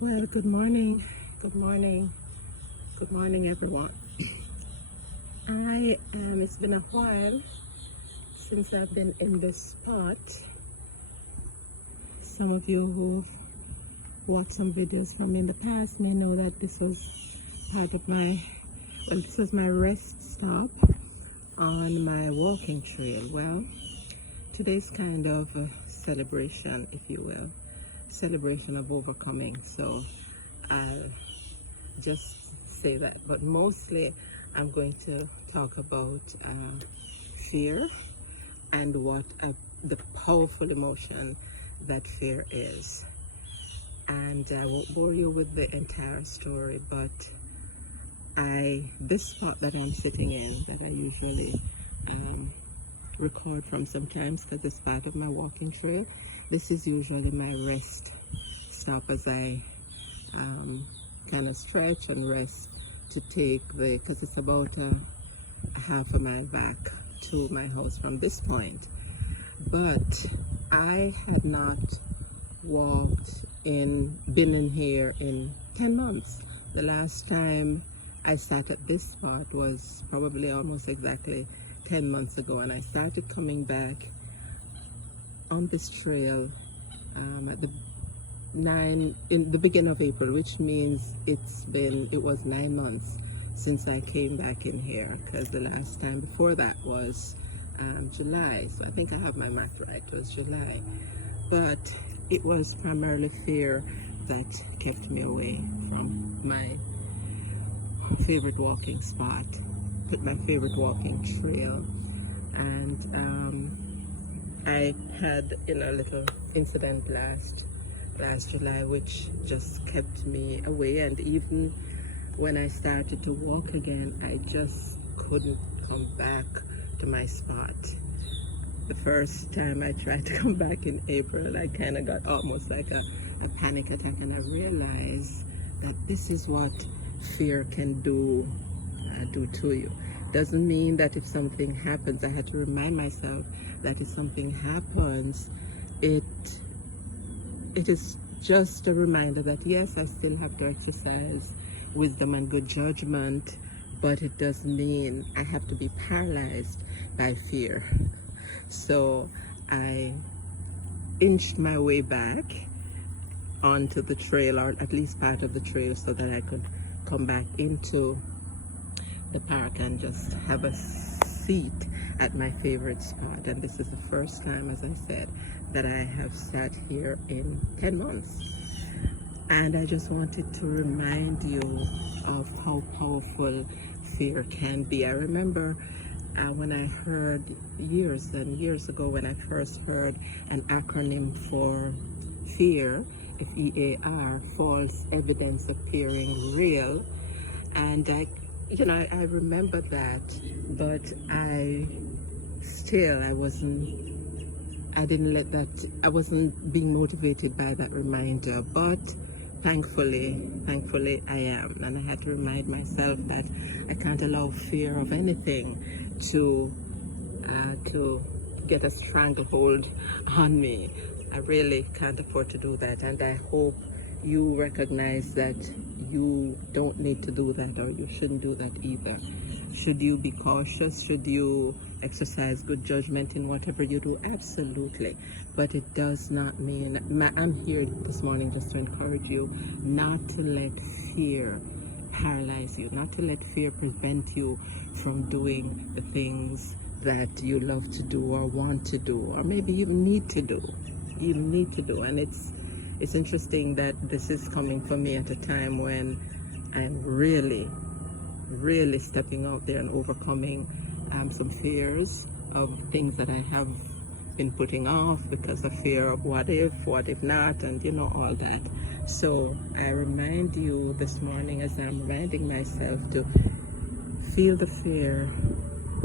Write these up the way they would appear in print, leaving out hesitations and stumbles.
Well, good morning, good morning, good morning, everyone. It's been a while since I've been in this spot. Some of you who watched some videos from me in the past may know that this was part of this was my rest stop on my walking trail. Well, today's kind of a celebration, if you will, celebration of overcoming. So I'll just say that, but mostly I'm going to talk about fear and the powerful emotion that fear is. And I won't bore you with the entire story, but this spot that I'm sitting in, that I usually record from sometimes because it's part of my walking trail, this is usually my rest stop as I kind of stretch and rest to take because it's about a half a mile back to my house from this point. But I had not been in here in 10 months. The last time I sat at this spot was probably almost exactly 10 months ago, and I started coming back on this trail in the beginning of April, which means it was 9 months since I came back in here, because the last time before that was July. So I think I have my math right, it was July. But it was primarily fear that kept me away from my favorite walking spot, my favorite walking trail. And I had a little incident last July which just kept me away, and even when I started to walk again, I just couldn't come back to my spot. The first time I tried to come back in April, I kind of got almost like a panic attack, and I realized that this is what fear can do to you. Doesn't mean that if something happens, I had to remind myself that if something happens, it is just a reminder that yes, I still have to exercise wisdom and good judgment, but it doesn't mean I have to be paralyzed by fear. So I inched my way back onto the trail, or at least part of the trail, so that I could come back into the park and just have a seat at my favorite spot. And this is the first time, as I said, that I have sat here in 10 months. And I just wanted to remind you of how powerful fear can be. I remember when I heard years and years ago, when I first heard an acronym for fear, FEAR, false evidence appearing real. And I remember that, but I wasn't being motivated by that reminder. But thankfully I am, and I had to remind myself that I can't allow fear of anything to get a stranglehold on me. I really can't afford to do that, and I hope you recognize that you don't need to do that, or you shouldn't do that either. Should you be cautious? Should you exercise good judgment in whatever you do? Absolutely. But it does not mean, I'm here this morning just to encourage you not to let fear paralyze you, not to let fear prevent you from doing the things that you love to do or want to do, or maybe you need to do. And it's interesting that this is coming for me at a time when I'm really stepping out there and overcoming some fears of things that I have been putting off because of fear of what if not, and all that. So I remind you this morning, as I'm reminding myself, to feel the fear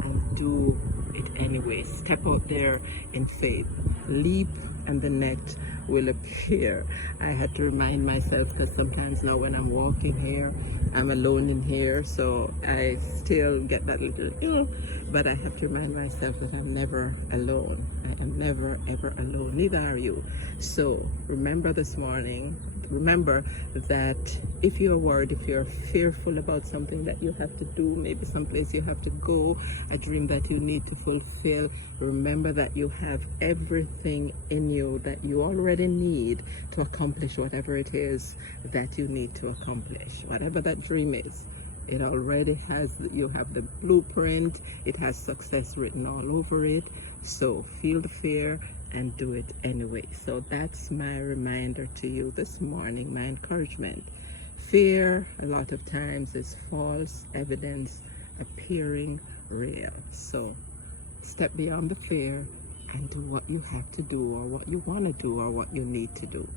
and do it anyway. Step out there in faith, leap, and the net will appear. I had to remind myself, because sometimes now when I'm walking here, I'm alone in here, so I still get that little, but I have to remind myself that I'm never alone. I am never ever alone, neither are you. So remember this morning, remember that if you're worried, if you're fearful about something that you have to do, maybe someplace you have to go, a dream that you need to fulfill, remember that you have everything in you that you already need to accomplish whatever it is that you need to accomplish. Whatever that dream is, it already has, you have the blueprint, it has success written all over it. So feel the fear and do it anyway. So that's my reminder to you this morning, my encouragement. Fear a lot of times is false evidence appearing real. So step beyond the fear and do what you have to do, or what you want to do, or what you need to do.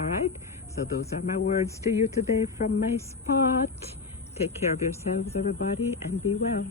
All right, so those are my words to you today from my spot. Take care of yourselves, everybody, and be well.